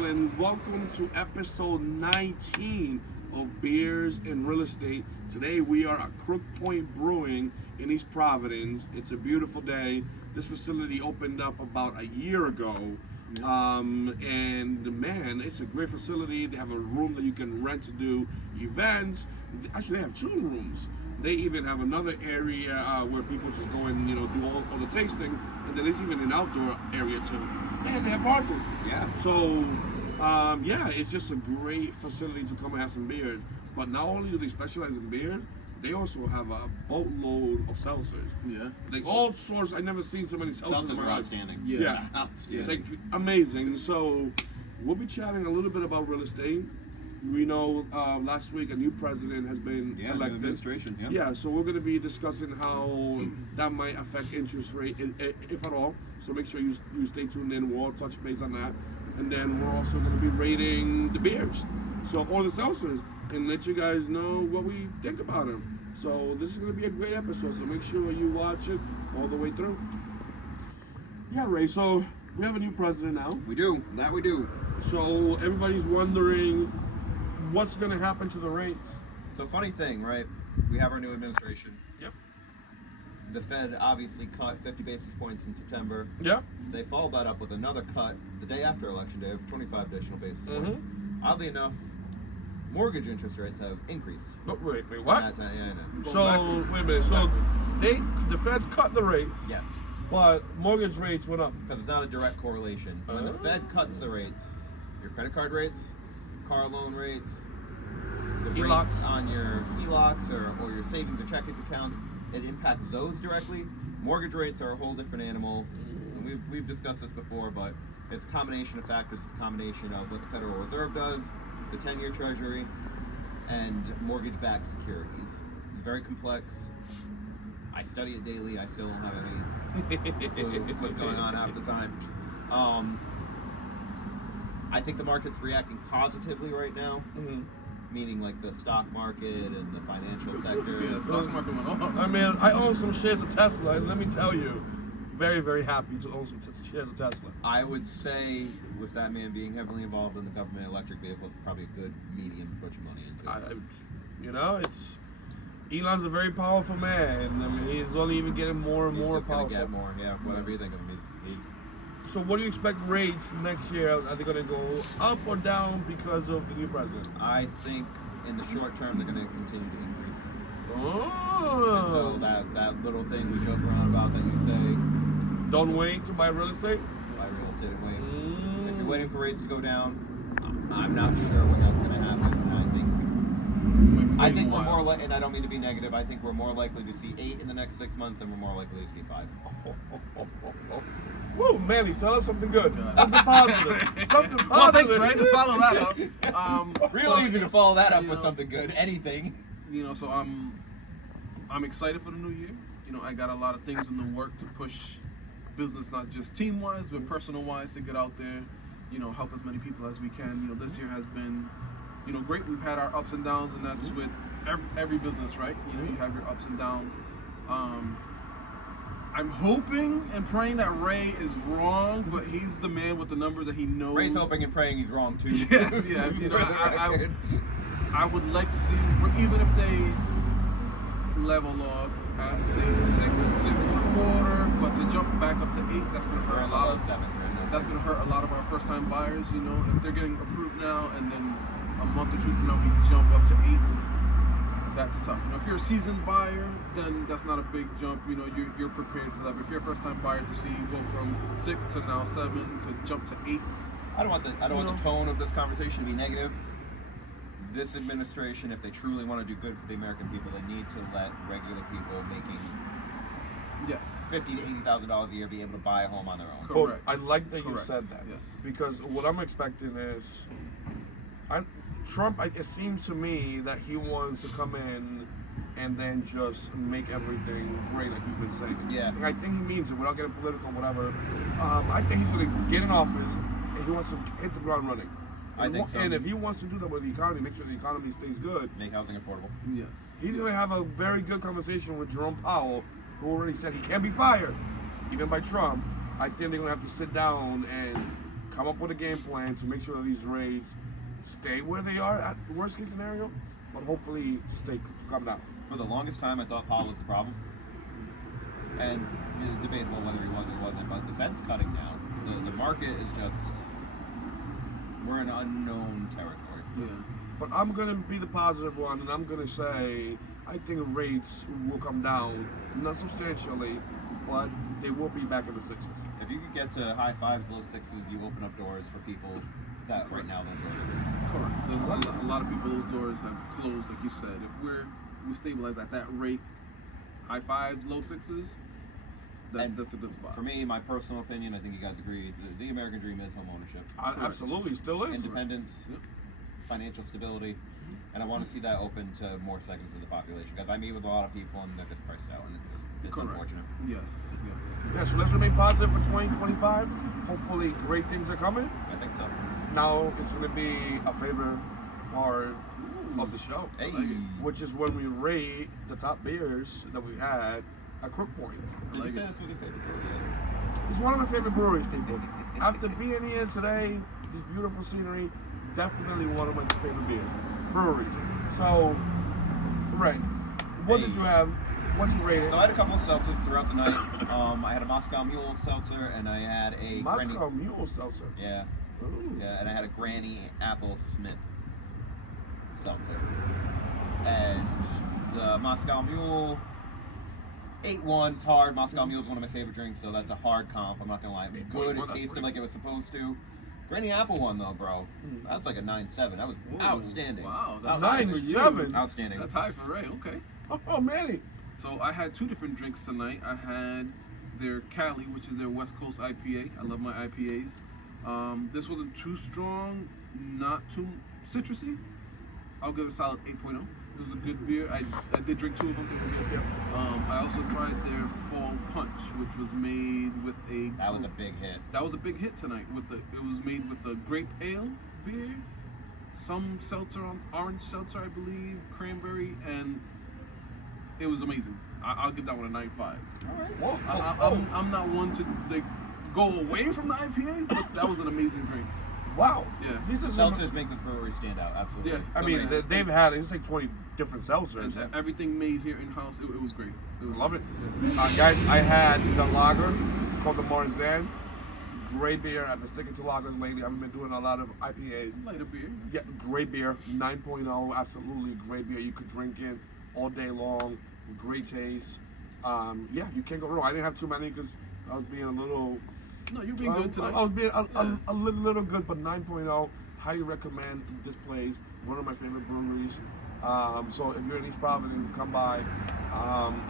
Island. Welcome to episode 19 of Beers and Real Estate. Today we are at Crook Point Brewing in East Providence. It's a beautiful day. This facility opened up about a year ago. And man, it's a great facility. They have a room that you can rent to do events. Actually, they have 2 rooms. They even have another area where people just go and do all the tasting, and then there's even an outdoor area too. And they have parking. Yeah. So, it's just a great facility to come and have some beers. But not only do they specialize in beers, they also have a boatload of seltzers. Yeah. Like all sorts. I've never seen so many seltzers in my life. Outstanding. Yeah. Outstanding. Like amazing. So, we'll be chatting a little bit about real estate. We know last week a new president has been New elected. administration. Yeah. Yeah, so we're going to be discussing how that might affect interest rate, if at all. So make sure you stay tuned in. We'll all touch base on that. And then we're also going to be rating the beers. So all the seltzers, and let you guys know what we think about them. So this is going to be a great episode. So make sure you watch it all the way through. Yeah, Ray. So we have a new president now. We do. That we do. So everybody's wondering what's going to happen to the rates. So funny thing, right? We have our new administration. Yep. The Fed obviously cut 50 basis points in September. Yep. They followed that up with another cut the day after Election Day of 25 additional basis points. Oddly enough, mortgage interest rates have increased. Oh, wait, what? Yeah, I know. So, wait a minute. So, the Feds cut the rates, Yes. but mortgage rates went up. Because it's not a direct correlation. When the Fed cuts the rates, your credit card rates, car loan rates, the HELOCs. rates on your HELOCs or your savings or checking accounts, it impacts those directly. Mortgage rates are a whole different animal. And we've discussed this before, but it's a combination of factors. It's a combination of what the Federal Reserve does, the 10-year Treasury, and mortgage-backed securities. It's very complex. I study it daily. I still don't have any clue what's going on half the time. I think the market's reacting positively right now, meaning like the stock market and the financial sector. Yeah, the stock market went off. I mean, I own some shares of Tesla, and let me tell you, very, very happy to own some shares of Tesla. I would say, with that man being heavily involved in the government electric vehicles, it's probably a good medium to put your money into. Elon's a very powerful man. I mean, he's only even getting more and more just powerful. Gonna get more, yeah. Whatever you think of him, he's So what do you expect rates next year? Are they going to go up or down because of the new president? I think in the short term they're going to continue to increase. Oh. And so that little thing we joke around about that you say, don't wait to buy real estate? buy real estate and wait. If you're waiting for rates to go down, I'm not sure when that's going to happen. I think we're more and I don't mean to be negative, I think we're more likely to see 8 in the next 6 months than we're more likely to see 5. Woo, Manny, tell us something good. Something positive. Something positive. Well, thanks, right? To follow that up. Real easy to follow that up with something good. Anything. So I'm excited for the new year. I got a lot of things in the work to push business, not just team-wise, but personal-wise, to get out there, help as many people as we can. This year has been, great. We've had our ups and downs, and that's with every business, right? You have your ups and downs. I'm hoping and praying that Ray is wrong, but he's the man with the numbers that he knows. Ray's hoping and praying he's wrong too. Yeah. I would like to see, even if they level off at say 6, 6.25, but to jump back up to 8, that's going to hurt a lot of. That's going to hurt a lot of our first-time buyers. If they're getting approved now, and then a month or 2 from now we jump up to 8. That's tough. If you're a seasoned buyer, then that's not a big jump. You're prepared for that. But if you're a first-time buyer, to see you go from 6 to now 7 to jump to 8. I don't want the tone of this conversation to be negative. This administration, if they truly want to do good for the American people, they need to let regular people making $50,000 to $80,000 a year be able to buy a home on their own. Correct. I like that you said that. Yes. Because what I'm expecting is, Trump, it seems to me that he wants to come in and then just make everything great, like he's been saying. Yeah. And I think he means it without getting political, whatever. I think he's going to get in office and he wants to hit the ground running. I think so. And if he wants to do that with the economy, make sure the economy stays good. Make housing affordable. Yes. He's going to have a very good conversation with Jerome Powell, who already said he can't be fired, even by Trump. I think they're going to have to sit down and come up with a game plan to make sure that these rates stay where they are at the worst case scenario, but hopefully to come down. For the longest time, I thought Paul was the problem. And debatable whether he was or wasn't, but the Fed's cutting now. The market is just, we're in unknown territory. Yeah. But I'm going to be the positive one, and I'm going to say I think rates will come down, not substantially, but they will be back in the sixes. If you could get to high fives, low sixes, you open up doors for people that right now those doors are closed. Correct. So a lot of people, those doors have closed, like you said. If we stabilize at that rate, high fives, low sixes, that's a good spot. For me, my personal opinion, I think you guys agree, the American dream is home ownership. Absolutely, still is. Independence, financial stability, and I want to see that open to more segments of the population. Because I meet with a lot of people and they're just priced out, and it's unfortunate. Yes. Yeah, so let's remain positive for 2025. Hopefully, great things are coming. I think so. Now it's going to be a favorite part of the show, which is when we rate the top beers that we had at Crook Point. Did you say this was your favorite brewery? It's one of my favorite breweries, people. After being here today, this beautiful scenery, definitely one of my favorite breweries. So, Ray, what did you have? What'd you rate it? So I had a couple of seltzers throughout the night. I had a Moscow Mule seltzer, and I had a Moscow Mule seltzer. Yeah. Ooh. Yeah, and I had a Granny Apple Smith seltzer. And the Moscow Mule 8-1. It's hard. Moscow Mule is one of my favorite drinks, so that's a hard comp. I'm not gonna lie. It was good. It tasted like it was supposed to. Granny Apple one though, bro. That's like a 9.7. That was outstanding. Wow, that's 9.7. Outstanding. That's high for Ray. Okay. Oh, Manny. So I had two different drinks tonight. I had their Cali, which is their West Coast IPA. I love my IPAs. This wasn't too strong, not too citrusy. I'll give it a solid 8.0. It was a good beer. I did drink two of them. Yep. I also tried their Fall Punch, which was made with a. That was a big hit. That was a big hit tonight. It was made with a grape ale beer, some seltzer on orange seltzer, I believe, cranberry, and it was amazing. I'll give that one a 9.5. All right. I'm not one to go away from the IPAs, but that was an amazing drink. Wow. Yeah. These are Seltzers make this brewery stand out. Absolutely. Yeah. I mean, they've had it's like 20 different seltzers. And everything made here in house. It was great. Love it. Guys, I had the lager. It's called the Marzan. Great beer. I've been sticking to lagers lately. I've been doing a lot of IPAs. Lighter beer. Yeah, great beer. 9.0. Absolutely great beer. You could drink it all day long. Great taste. Yeah, you can't go wrong. I didn't have too many because I was being a little. No, you're being good tonight. I was being a little good, but 9.0. Highly recommend this place. One of my favorite breweries. So if you're in East Providence, come by.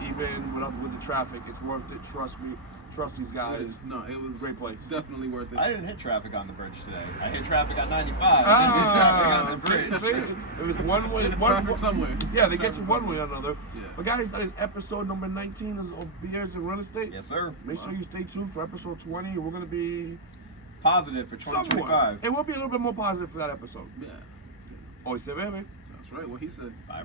Even with the traffic, it's worth it. Trust me. Trust these guys. It was great place. Definitely worth it. I didn't hit traffic on the bridge today. I hit traffic on 95. I didn't hit traffic on the bridge. See? It was one way. Traffic somewhere. Yeah, they get you one way or another. Yeah. But guys, that is episode number 19 of Beers and Real Estate. Yes, sir. Make sure you stay tuned for episode 20. We're going to be positive for 2025. It will be a little bit more positive for that episode. Yeah. Hoy se bebe. That's right. What he said. Bye.